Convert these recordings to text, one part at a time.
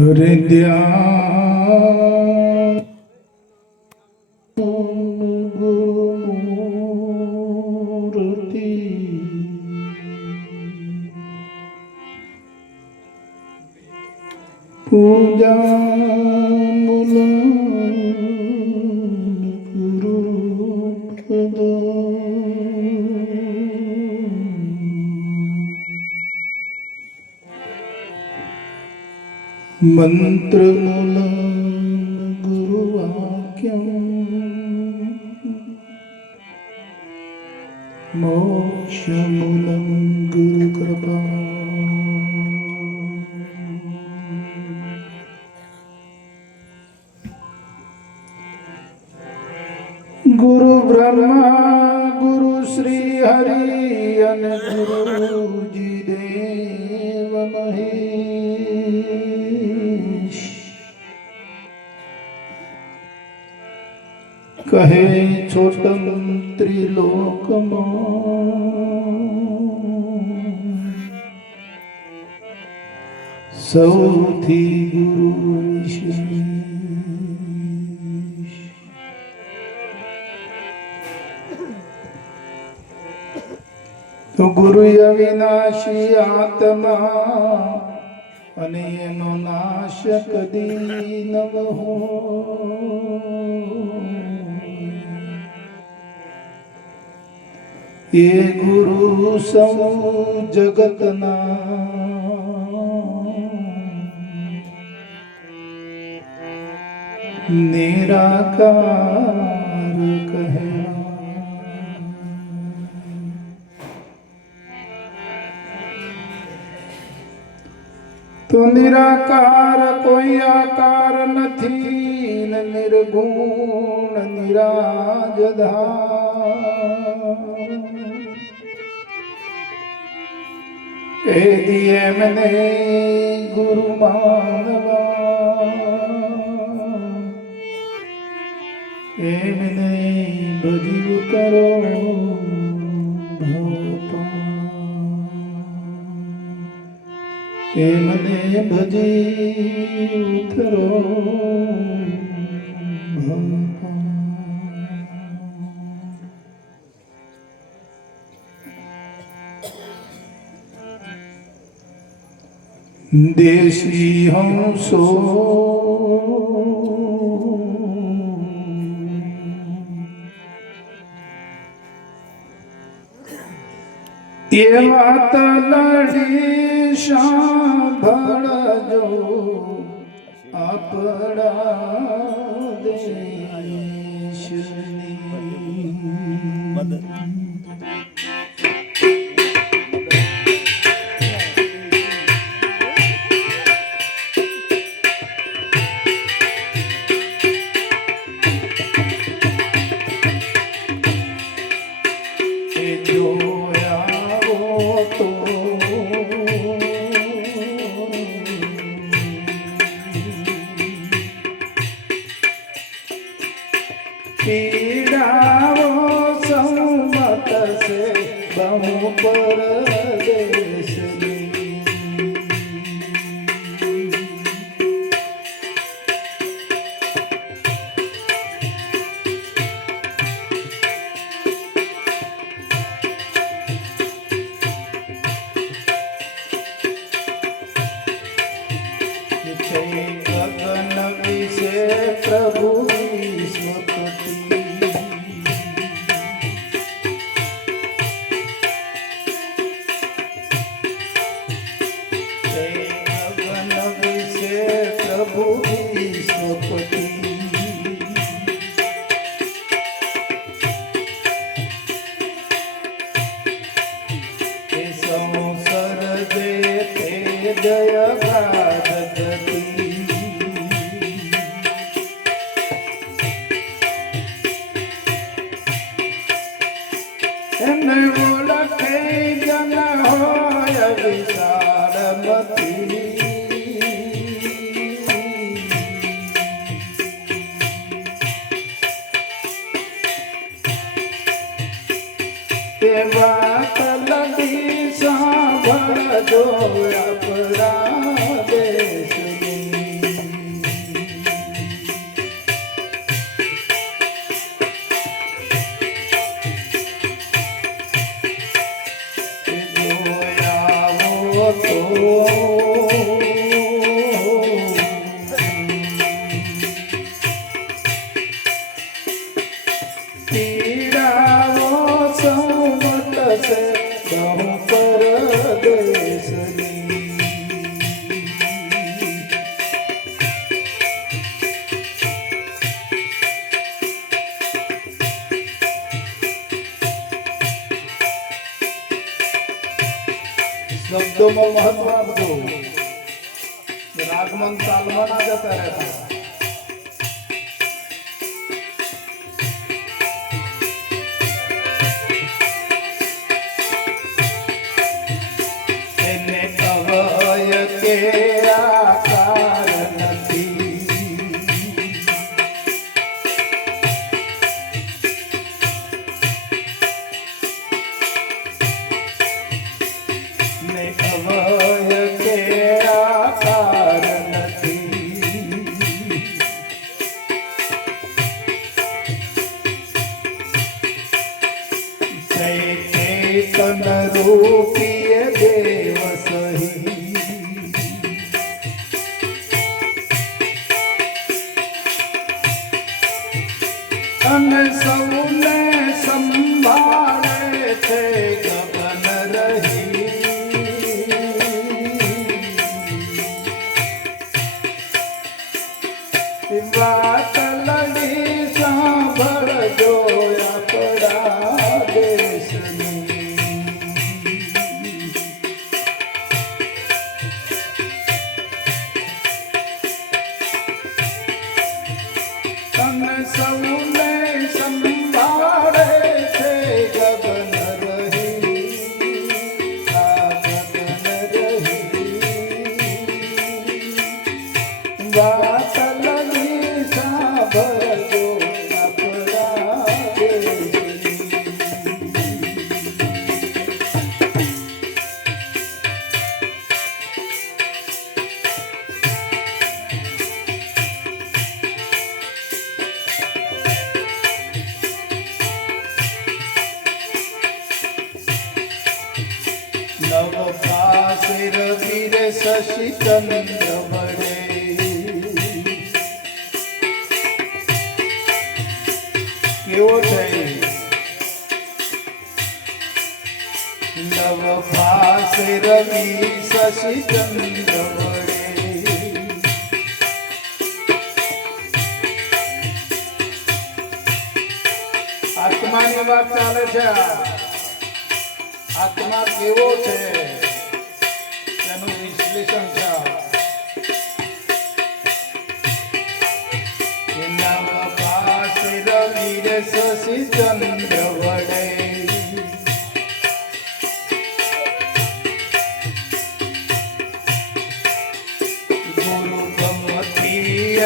હૃદયા ગુરુમૂર્તિ પૂજા મંત્રમૂલં ગુરુવાક્યં મોક્ષમૂલં ગુરુકૃપા ગુરુ બ્રહ્મા ગુરુ શ્રી હરિ અને ગુરુજી દેવ મહેશ કહે છોટમ ત્રિલોકમાં સૌથી ગુરુ વિશેષ તો ગુરુ અવિનાશી આત્મા અને એનો નાશ કદી ન હોય. એ ગુરુ સૌ જગતના નિરાકાર કહે. તો નિરાકાર કોઈ આકાર નથી ને નિર્ગુણ નિરાજધાર. એ દિયે મને ગુરુ માનવા એમને ભજી ઉતરો એમને ભજી ઉતરો. દેશી હંસો એ વાત લડી સાંભળજો આપણા દેશની. પીડાવો સંમત છે બહુ પરદેશની. ગગન વિશે પ્રભુ જય ભાગવતી. એને ઓળખે જન હોય વિશાળમતી. તે વાત લગી સાંભળજો આપણા દેશની. શબ્દોમાં મહત્વ આપજો. રાગમન તાલમાં ના જતા રહેતા. એને અવય કે આકાર નથી, ને અવય કે આકાર નથી. ચૈતન રૂપીય દેવ સહી, અને સૌને સંભાળે છે ગગન રહી. વાત લડી સાંભળજો આપણા દેશની. તને સૌને સંભાળે છે ગગન રહી, આ ગગન રહી. વાત લડી સાંભળજો આપણા દેશની. નવ પાસે રવિર શશી ચંદ્ર વડે, કેવો છે? નવ પાસે રવિ શશી ચંદ્ર વડે, આત્માની વાત ચાલે છે. આત્મા કેવો છે તેનું વિશ્લેષણ છે. નામ પાસે રવિ શશી ચંદ્ર વડે, ગુરુ ગમતી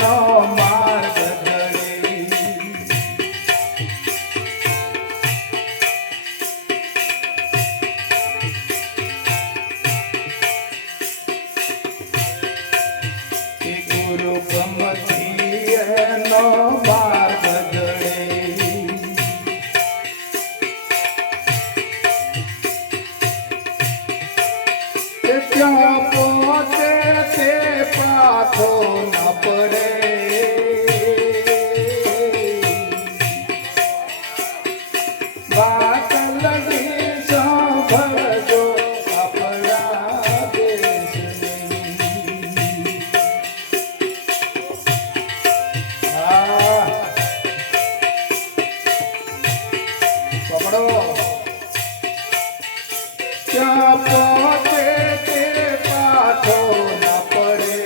નો માર્ગ ધરે. ગુરુ ગમતી નો માર્ગ ધરે. ત્યાં પહોંચે તે પાછો ન પડે. વાત લગી સાંભળજો આપણા દેશની. પકડો. ત્યાં પહોંચે તે પાછો ન પડે.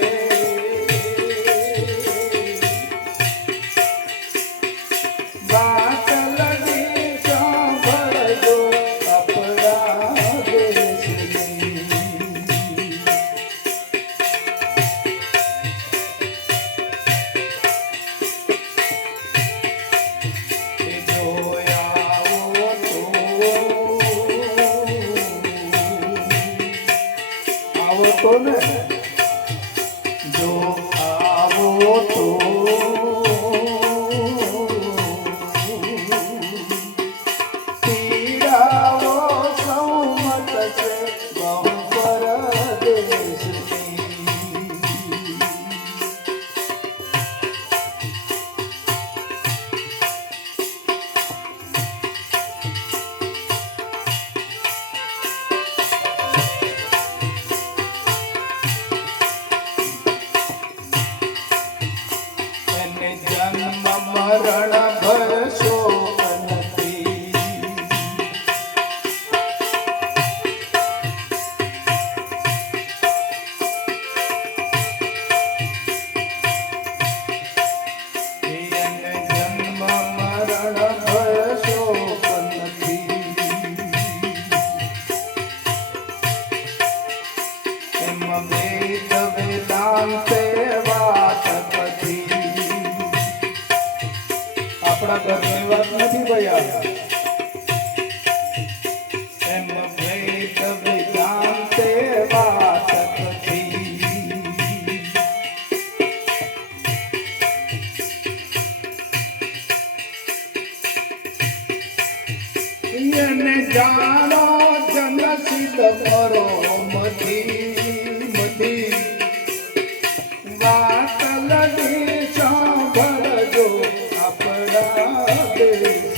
આપણા ઘરની વાત નથી ભાઈ આ એમ ભેદ વેદાંતે વાત નથી એને જાણો જન સિદ્ધ કરો મધી વાત લગી સાંભળજો આપણા દેશની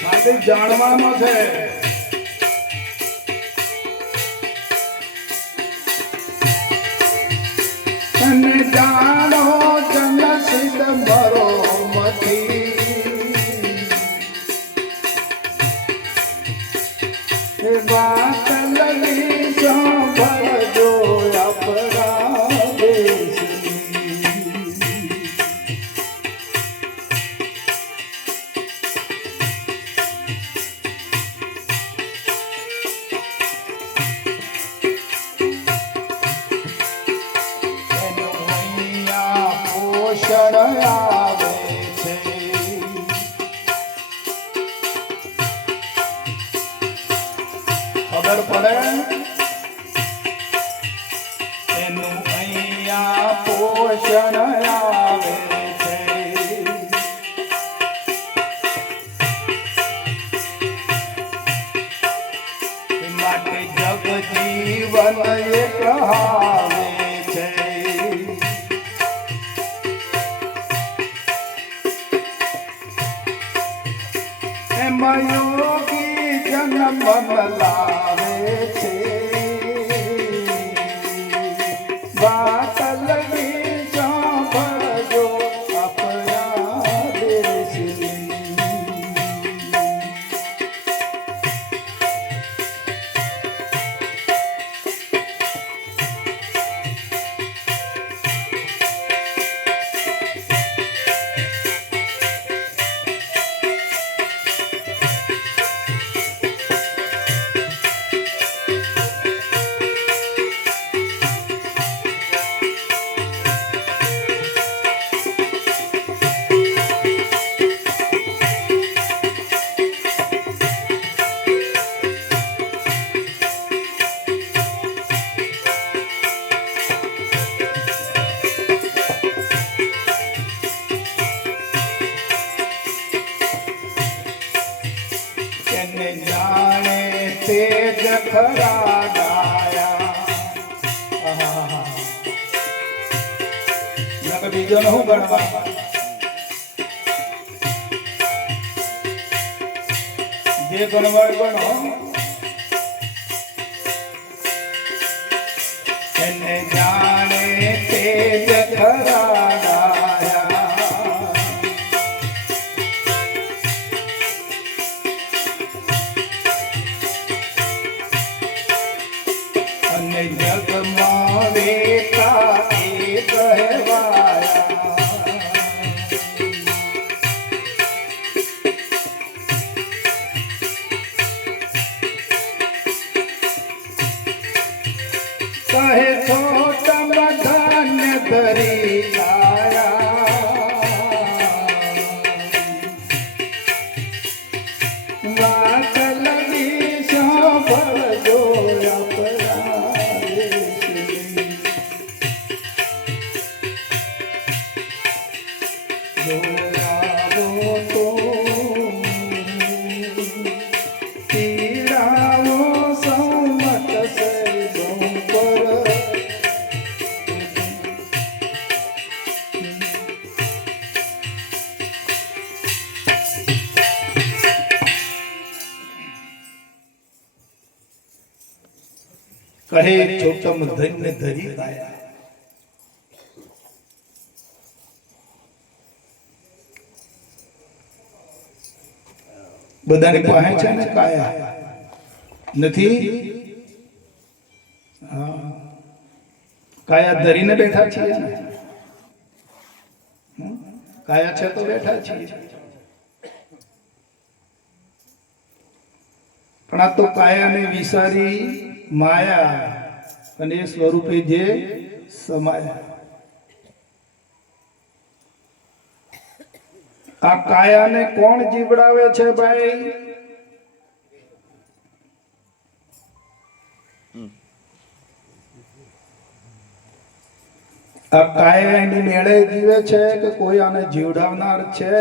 ખાલી જાણવાનો છે અને જાણો જન સિદ્ધ મરો મથી વાત લગી સાંભળજો આપણા દેશની પોષણ આવે છે ખબર પડે એનું અહીંયા પોષણ આવે છે માટે જગજીવન એક આવે છે યોગી જન્મ લાવે છે વાત લગી સાંભળજો આપણા દેશની જાણે તેજ ખરા ગાયા બીજો નું ગણવા જે ગણવા ગણો એને જાણે તેજ ખરા ગાયા અને જગમાં વેતા એ કહેવાયા કહે છો તમ ધન્ય ધરી આયા વાત લગી સાંભળજો કહે ચોટમ ધન્ય ધરી કાયા બધાની પાસે છે ને કાયા નથી કાયા ધરીને બેઠા છીએ ને કાયા છે તો બેઠા છીએ પણ આ તો કાયાને વિસારી માયા અને એ સ્વરૂપે જે સમાયા. આ કાયાને કોણ જીવડાવે છે ભાઈ? આ કાયા એની મેળે જીવે છે કે કોઈ આને જીવડાવનાર છે?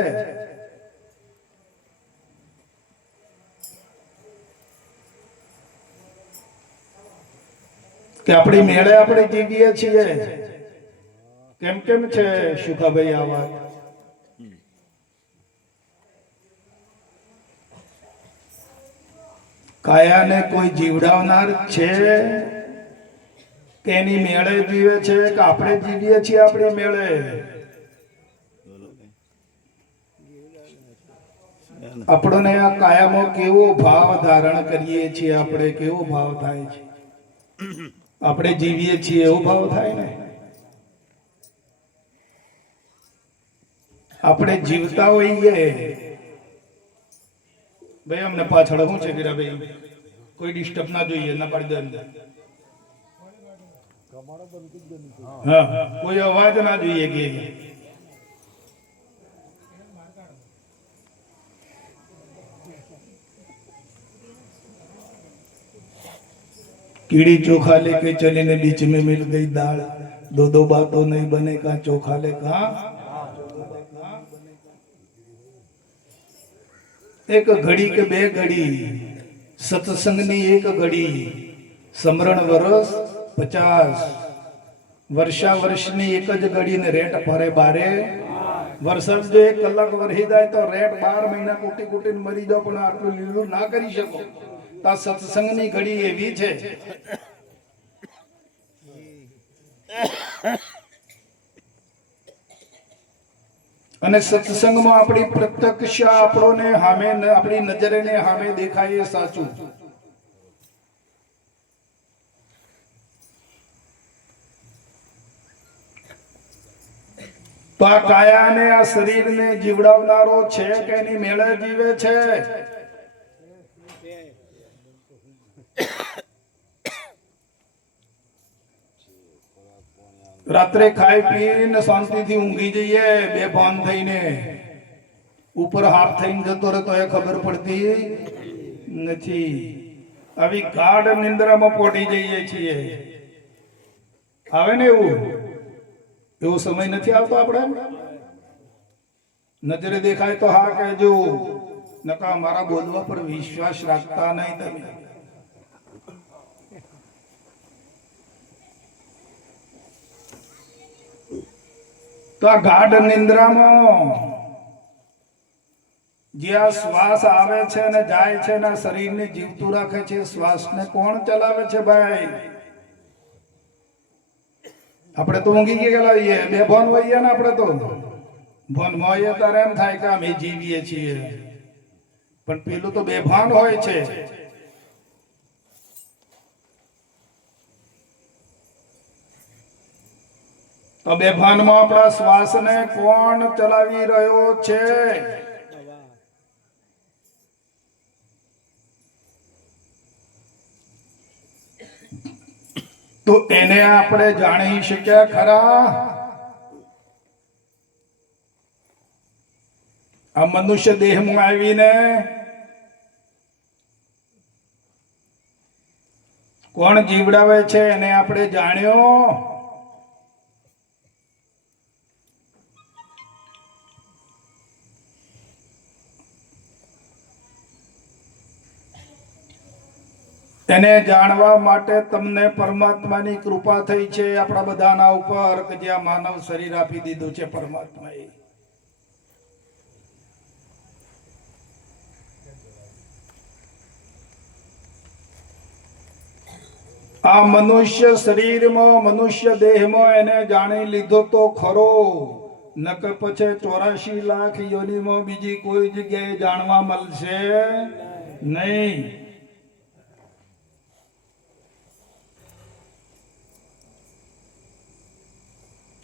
કે આપણી મેળે આપણે જીવીએ છીએ? કેમ કેમ છે સુખાભાઈ આ વાત? કાયાને કોઈ જીવડાવનાર છે કે એની મેળે જીવે છે કે આપણે જીવીએ છીએ આપણી મેળે? આપણને આ કાયામાં કેવો ભાવ ધારણ કરીએ છીએ આપણે? કેવો ભાવ થાય છે? આપણે જીવીએ છીએ એવો ભાવ થાય ને? આપણે જીવતા હોઈએ ભાઈ, અમને પાછળ શું છે વીરાભાઈ? કોઈ ડિસ્ટર્બ ના જોઈએ, ના પાડી દે. હા, કોઈ અવાજ ના જોઈએ કે कीड़ी चोखा लेके चले ने बीच में मिल गई दाल, दो दो बातों नहीं बने का चोखा ले का। एक घड़ी के बे घड़ी सत्संगनी एक घड़ी समरण वर्ष 50 वर्षा वर्षनी एक ज घड़ी ने रेट फरे बारे वर्ष जो 1 કલાક વરહી જાય તો રેટ 12 મહિના કુટી કુટીને મરી જાવ પણ આટલું લીલું ના કરી શકો. તો સત્સંગની ઘડી એવી છે. અને સત્સંગમાં આપણી પ્રત્યક્ષ આપણોને સામે આપણી નજરેને સામે દેખાય એ સાચું. તો આ કાયાને આ શરીરને જીવડાવનારો છે કે એની મેળે જીવે છે? રાત્રે ખાઈ પીને શાંતિથી ઊંઘી જઈએ બેભાન થઈને, ઉપર હાથ થઈને જતો રહે તો એ ખબર પડતી નથી. આવી ગાઢ નિંદ્રામાં પોટી જઈએ છીએ. આવે ને એવો સમય નથી આવતો આપણે? નજરે દેખાય તો હા કહેજો, નકા મારા બોલવા પર વિશ્વાસ રાખતા નહીં તમે. તો આ ગાઢ નિંદ્રામાં જે આ શ્વાસ આવે છે ને જાય છે ને શરીરને જીવતું રાખે છે, શ્વાસને કોણ ચલાવે છે ભાઈ? આપણે તો ઊંઘી ગયેલા હોઈએ, બેભાન હોઈએ ને. આપણે તો ભાનમાં હોઈએ ત્યારે એમ થાય કે અમે જીવીએ છીએ, પણ પેલું તો બેભાન હોય છે. તો બેભાનમાં આપણા શ્વાસને કોણ ચલાવી રહ્યો છે? તો એને આપણે જાણી શક્યા ખરા? આ મનુષ્ય દેહમાં આવીને કોણ જીવડાવે છે એને આપણે જાણ્યો? એને જાણવા માટે તમને પરમાત્માની કૃપા થઈ છે આપણા બધાના ઉપર, કે જે આ માનવ શરીર આપી દીધું છે પરમાત્માએ. આ મનુષ્ય શરીરમાં, મનુષ્ય દેહમાં એને જાણી લીધો તો ખરો, નક પછી 84 લાખ યોનિમાં બીજી કોઈ જગ્યાએ જાણવા મળશે નહીં.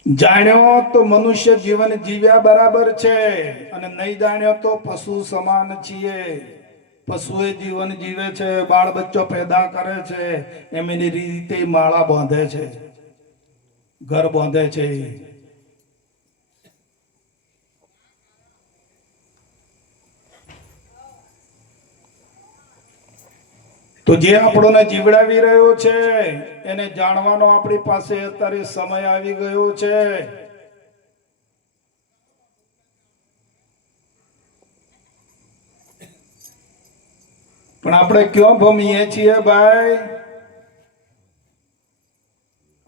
જાણ્યો તો મનુષ્ય જીવન જીવ્યા બરાબર છે, અને નહીં જાણ્યો તો પશુ સમાન છીએ. પશુએ જીવન જીવે છે, બાળ બચ્ચો પેદા કરે છે, એમની રીતે માળા બાંધે છે. ઘર બાંધે છે. તો જે આપણોને જીવડાવી રહ્યો છે એને જાણવાનો આપણી પાસે અત્યારે સમય આવી ગયો છે. પણ આપણે ક્યાં ભમીએ છીએ ભાઈ?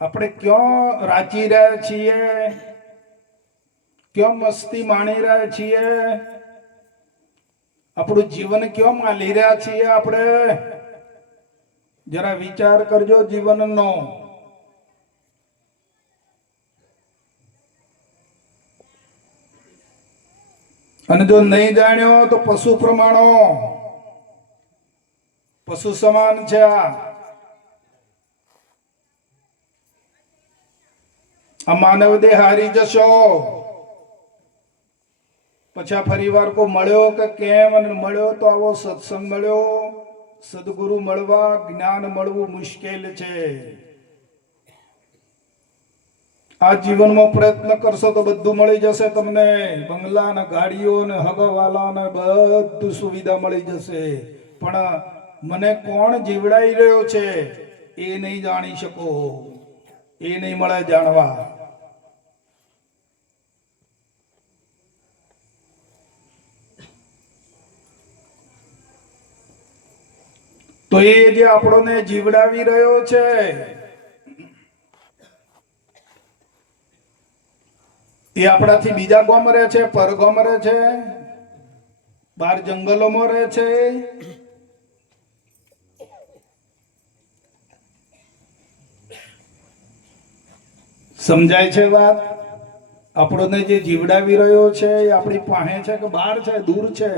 આપણે ક્યાં રાચી રહ્યા છીએ? ક્યાં મસ્તી માણી રહ્યા છીએ? આપણું જીવન ક્યાં માલી રહ્યા છીએ આપણે? જરા વિચાર કરજો જીવનનો. અને જો નહીં જાણ્યો તો પશુ પ્રમાણો, પશુ સમાન છે. આ માનવ દેહ હારી જશો. પછી ફરી વાર કો મળ્યો કે કેમ? અને મળ્યો તો આવો સત્સંગ મળ્યો. સદગુરુ મળવા, જ્ઞાન મળવું મુશ્કેલ છે. આ જીવનમાં પ્રયત્ન કરશો તો બધું મળી જશે તમને. બંગલા ને ગાડીઓ ને હગવાલા ને બધું સુવિધા મળી જશે. પણ મને કોણ જીવડાઈ રહ્યો છે એ નહીં જાણી શકો. એ નહીં મળે જાણવા. તો એ જે આપણને જીવડાવી રહ્યો છે એ આપણાથી બીજા ગામ રહે છે, પરગામ રહે છે, બહાર જંગલોમાં રહે છે. સમજાય છે વાત? આપણને જે જીવડાવી રહ્યો છે એ આપણી પાસે છે કે બહાર છે, દૂર છે?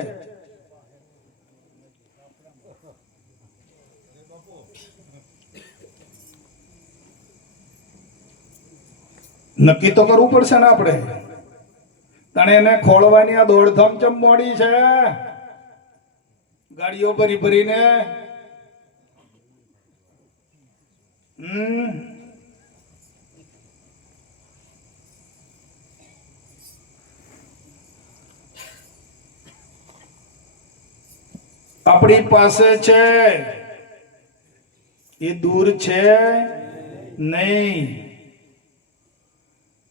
નક્કી તો કરવું પડશે ને આપણે. તને એને ખોળવાની આ દોડધામ ચમ મોડી છે? ગાડીઓ ભરી ભરીને આપણી પાસે છે એ દૂર છે નહીં.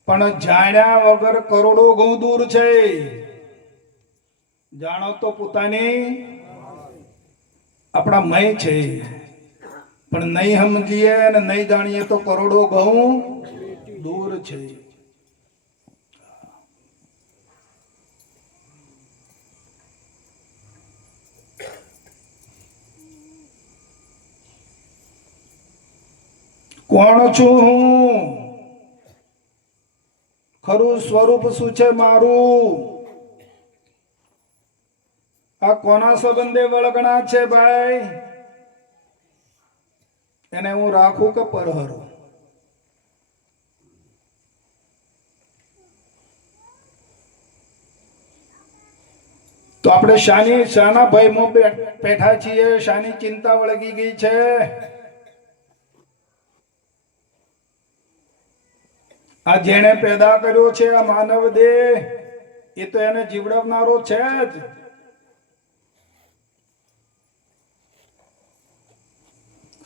પણ જાણ્યા વગર કરોડો ઘઉં દૂર છે. જાણો તો પોતાની આપણા મય છે. પણ નહીં સમજીએ અને નહીં જાણીએ તો કરોડો ઘઉં દૂર છે. કોણ છું હું? ખરું સ્વરૂપ શું છે મારું? આ કોના સંબંધે વળગણા છે ભાઈ? એને હું રાખું કે પરહરું? તો આપણે શાના ભયમાં બેઠા છીએ? શાની ચિંતા વળગી ગઈ છે? આ જેણે પેદા કર્યો છે આ માનવ દેહ એ તો એને જીવડાવનારો છે જ.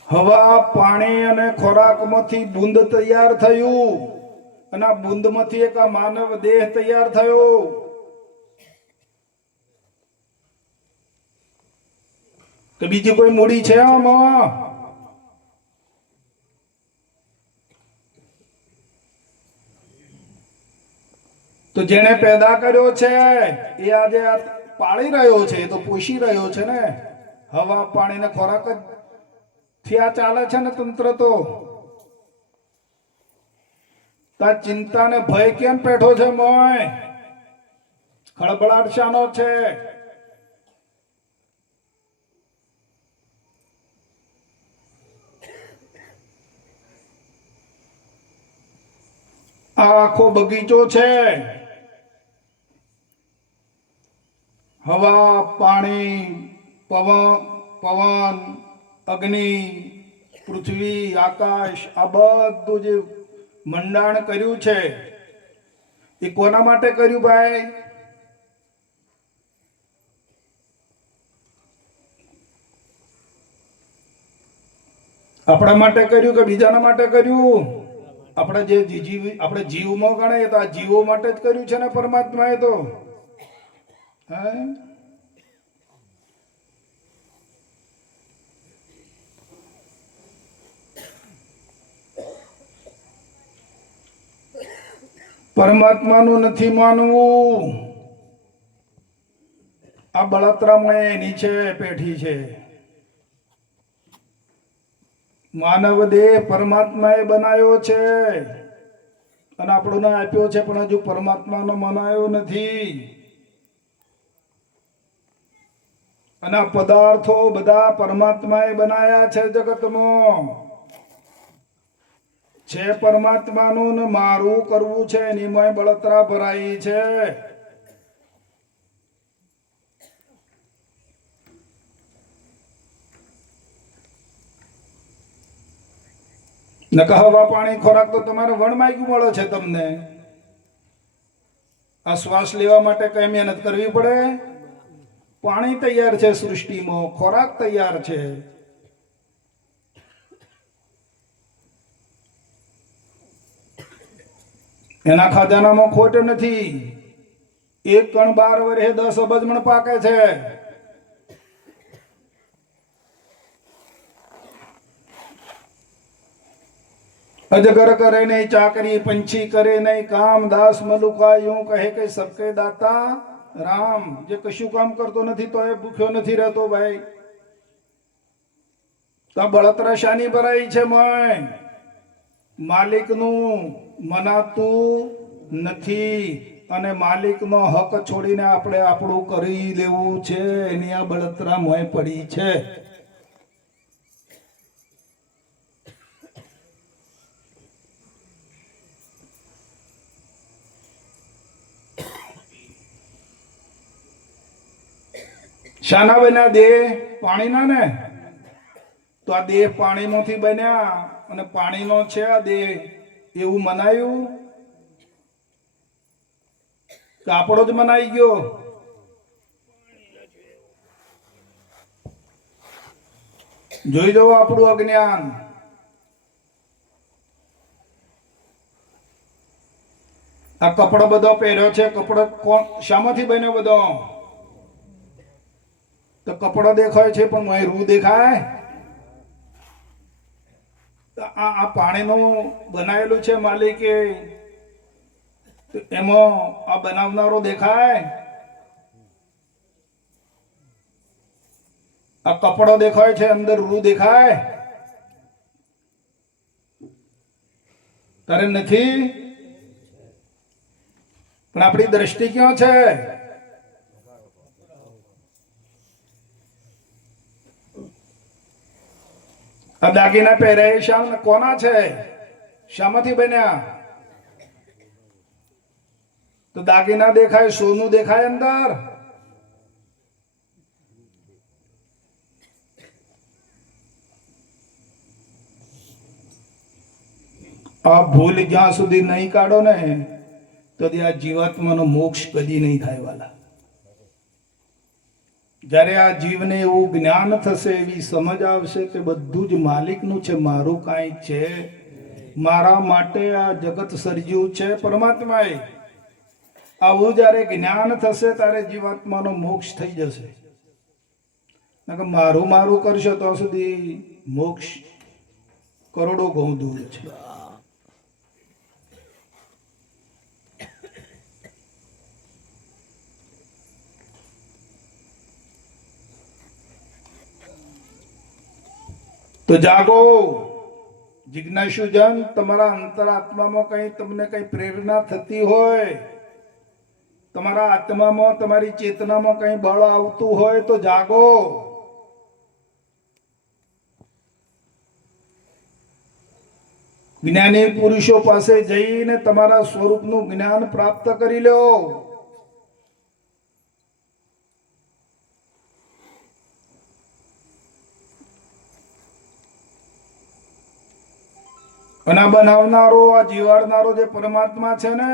હવા, પાણી અને ખોરાકમાંથી બુંદ તૈયાર થયું અને આ બુંદમાંથી એક આ માનવ દેહ તૈયાર થયો. તો બીજી કોઈ મૂડી છે આમાં? તો જેને પેદા કર્યો છે એ આજે પાળી રહ્યો છે, તો પોષી રહ્યો છે ને. હવા, પાણી ને ખોરાક જ થી આ ચાલે છે ને તંત્ર. તો ચિંતા ને ભય કેમ પેઠો છે મોય? ખળબળાટ શાનો છે? આ આખો બગીચો છે. હવા, પાણી, પવન, અગ્નિ, પૃથ્વી, આકાશ, આ બધું જે મંડાણ કર્યું છે એ કોના માટે કર્યું ભાઈ? આપણા માટે કર્યું કે બીજાના માટે કર્યું? આપણે જે જીવ, આપણે જીવમાં ગણાય તો આ જીવો માટે જ કર્યું છે ને પરમાત્માએ તો. હે, પરમાત્માનું નથી માનવું. આ બળતરામાં નીચે પેઠી છે. માનવ દેહ પરમાત્માએ બનાવ્યો છે અને આપણને આપ્યો છે, પણ હજુ પરમાત્માનો મનાયો નથી. અને આ પદાર્થો બધા પરમાત્માએ બનાયા છે. જગતમાં છે પરમાત્માનું ને મારું કરવું છે એની બળતરા ભરાઈ છે. નકા હવા પાણી ખોરાક તો તમારે વણમાગ્યું મળે છે તમને. આ શ્વાસ લેવા માટે કઈ મહેનત કરવી પડે? પાણી તૈયાર છે સૃષ્ટિમાં, ખોરાક તૈયાર છે. એના ખજાનામાં ખોટ નથી. એક કણ 12 વર્ષે 10 અબજ મણ પાકે છે. अजगर करे नहीं चाकरी, पंछी करे नहीं काम, दास मलुका यूं कहे કે सबके दाता राम. જે કશું કામ કરતો નથી તો એ ભૂખ્યો નથી રહેતો ભાઈ. તો બળતરા શાની ભરાઈ છે? માલિકનું મનાતું નથી અને માલિકનો હક છોડીને આપણે આપણું કરી લેવું છે. એની આ બળતરા મોય પડી છે. શાના બન્યા દેહ? પાણીના ને. તો આ દેહ પાણીમાંથી બન્યા અને પાણીનો છે આ દેહ, એવું મનાયું કે આપણો જ મનાઈ ગયો? જોઈ દો આપણું અજ્ઞાન. આ કપડો બધો પહેર્યો છે, કપડો શામાંથી બન્યો બધો? તો કપડો દેખાય છે પણ અહીં રૂ દેખાય? આ પાણીનું બનાવેલું છે માલિકે, એમાં આ બનાવનારો દેખાય? આ કપડો દેખાય છે, અંદર રૂ દેખાય? તારે નથી. પણ આપણી દ્રષ્ટિ ક્યાં છે? આ દાગીના પહેર્યા શામ કોના છે? શામાંથી બન્યા? તો દાગીના દેખાય, સોનું દેખાય અંદર? આ ભૂલ જ્યાં સુધી નહીં કાઢો ને તો આ જીવાત્માનો મોક્ષ કદી નહીં થાય વાલા. જ્યારે આ જીવને એવું જ્ઞાન થશે, એવી સમજ આવશે કે બધું જ માલિકનું છે, મારું કાંઈ છે, મારા માટે આ જગત સર્જ્યું છે પરમાત્માએ. આવું જ્યારે જ્ઞાન થશે ત્યારે જીવાત્માનો મોક્ષ થઈ જશે. મારું મારું કરશો તો સુધી મોક્ષ કરોડો ઘઉં દૂર છે. તો જાગો જિજ્ઞાસુ જન. તમારા અંતરાત્મામાં કઈ તમને કઈ પ્રેરણા થતી હોય, તમારા આત્મામાં તમારી ચેતનામાં કઈ બળ આવતું હોય તો જાગો. જ્ઞાની પુરુષો પાસે જઈને તમારા સ્વરૂપનું જ્ઞાન પ્રાપ્ત કરી લો. અને આ બનાવનારો, આ જીવાડનારો જે પરમાત્મા છે ને,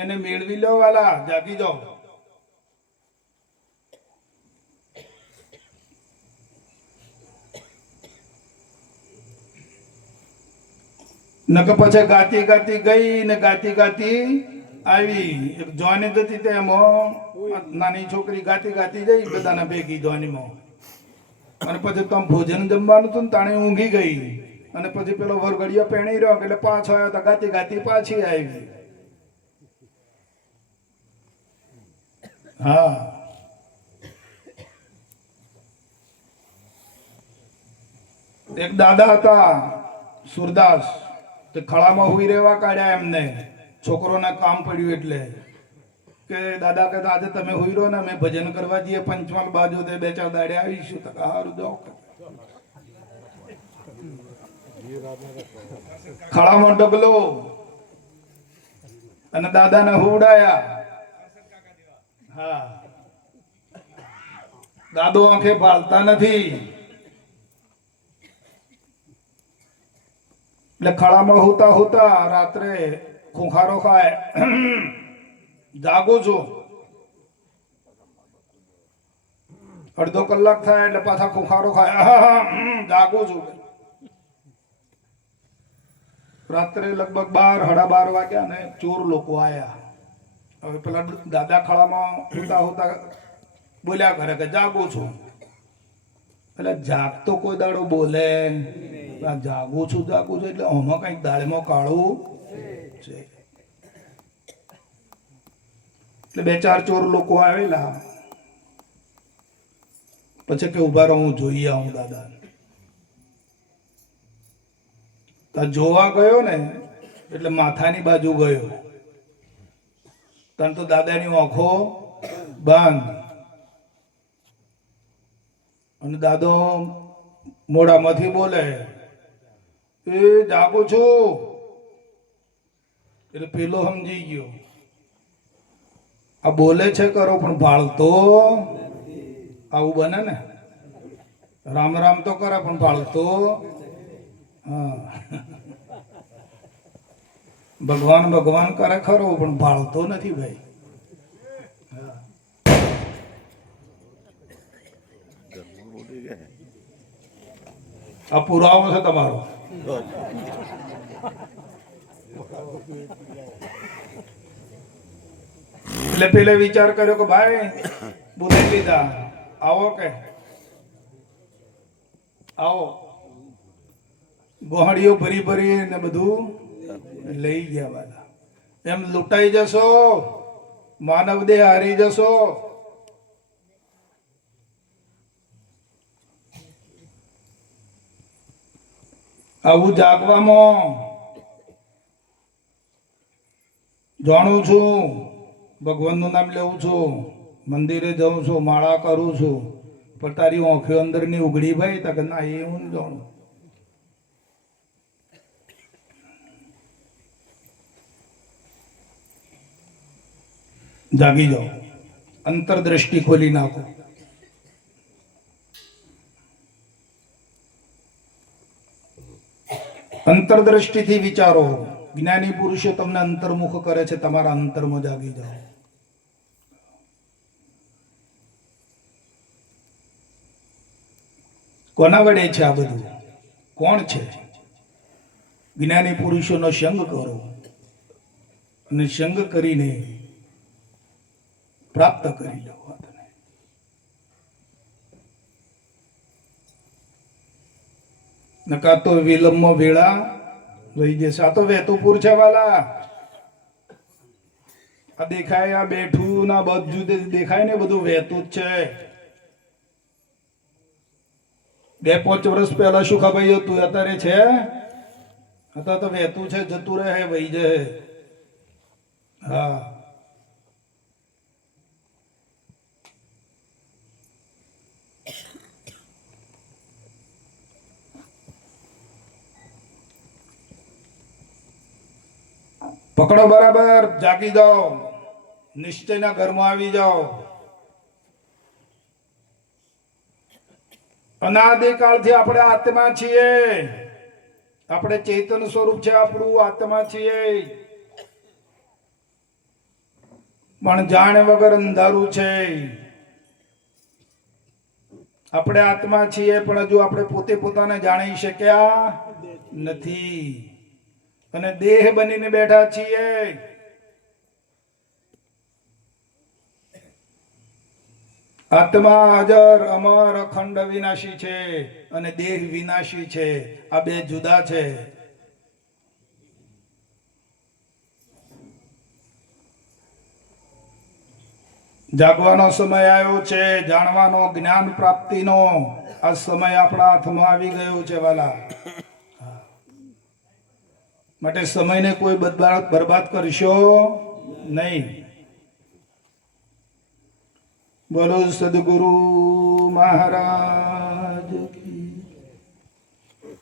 એને મેળવી લો વાલા, જાગી જાઓ. નક પછી ગાતી ગાતી ગઈ ને ગાતી ગાતી આવી. એક જોવાની હતી તેમાં નાની છોકરી ગાતી ગાતી જઈ બધાના ભેગી જોવાનીમાં. અને પછી તમે ભોજન જમવાનું હતું ને તાણે ઊંઘી ગઈ. અને પછી પેલો વરઘડિયો પેણી રહ્યો એટલે પાછો આવ્યો તો ગાતી ગાતી પાછી આવી. હા, એક દાદા હતા સુરદાસ, તે ખળામાં હુઈ રહેવા કાઢ્યા એમને. છોકરોના કામ પડ્યું એટલે કે દાદા કહેતા આજે તમે હુઈ રહો ને, અમે ભજન કરવા જઈએ પંચમહાલ બાજુ, તે 2-4 દાડે આવીશું. તો સારું જાઓ. ખળામાં ડગલો અને દાદાને હુવડાયા. હા, દાદો આંખે ભાળતા નથી એટલે ખળામાં હોતા હોતા રાત્રે ખૂંખારો ખાય. જાગું છું. અડધો કલાક થાય એટલે પાછા ખૂંખારો ખાય. જાગું છું. રાત્રે લગભગ 12-12:30 વાગ્યા ને ચોર લોકો આયા. હવે પેલા દાદા ખળામાં હોતા હોતા બોલ્યા કરે કે જાગું છું. એટલે જાગતો કોઈ દાડો બોલે જાગું છું એટલે આમાં કઈક દાળમાં કાળું છે. એટલે 2-4 ચોર લોકો આવેલા. પછી કે ઉભા રહો, હું જોઈ આવું દાદા. જોવા ગયો ને એટલે માથાની બાજુ ગયો. તન તો દાદાની આંખો બંધ અને દાદો મોઢામાંથી બોલે એ જાગું છું. એટલે પેલો સમજી ગયો આ બોલે છે કરો પણ ભાળતો. આવું બને ને, રામ રામ તો કરે પણ ભાળતો. હા, ભગવાન ભગવાન કરે ખરો પણ ભાળતો નથી ભાઈ. આ પુરાવો છે તમારો. એટલે પેલે વિચાર કર્યો કે ભાઈ બોલી લીધા, આવો કે આવો. ગોહડીઓ ભરી ભરી ને બધું લઈ ગયા વાલા. એમ લૂંટાઈ જશો, માનવ દેહ હારી જશો. આવું જાગવામાં જાણું છું, ભગવાનનું નામ લેવું છું, મંદિરે જાઉં છું, માળા કરું છું, પણ તારી આંખો અંદરની ઉઘડી ભાઈ તક ના, એ હું જાણું. જાગી જાઓ, અંતરદ્રષ્ટિ ખોલી નાખો. અંતરદ્રષ્ટિથી વિચારો. જ્ઞાની પુરુષો તમને અંતર્મુખ કરે છે. તમારા અંતરમાં જાગી જાઓ. કોના વડે છે આ બધું? કોણ છે? જ્ઞાની પુરુષોનો સંગ કરો અને સંગ કરીને પ્રાપ્ત કરી લો. નકા તો વિલંબમાં વેળા રહી જશે. આ તો વેતુપુર છે વાલા. આ દેખાય, આ બેઠું ના બધું દેખાય ને, બધું વહેતું જ છે. 2-5 વર્ષ પહેલા શું ખબર હતું, અત્યારે છે? અત્યારે તો વહેતું છે, જતું રહે, વહી જાય. હા, પકડો બરાબર. જાગી જાઓ, નિશ્ચયના ઘરમાં આવી જાઓ. અનાદિકાળથી આપણે આત્મા છીએ. આપણે ચેતન સ્વરૂપ છે, આપણું આત્મા છીએ, પણ જાણ વગર અંધારું છે. આપણે આત્મા છીએ પણ હજુ આપણે પોતે પોતાને જાણી શક્યા નથી અને દેહ બનીને બેઠા છીએ. આત્મા અજર અમર અખંડ વિનાશી છે અને દેહ વિનાશી છે. આ બે જુદા છે. જાગવાનો સમય આવ્યો છે, જાણવાનો, જ્ઞાન પ્રાપ્તિનો આ સમય આપણા હાથમાં આવી ગયો છે વાલા. માટે સમયને કોઈ બરબાદ કરશો નહીં. બોલો સદગુરુ મહારાજ.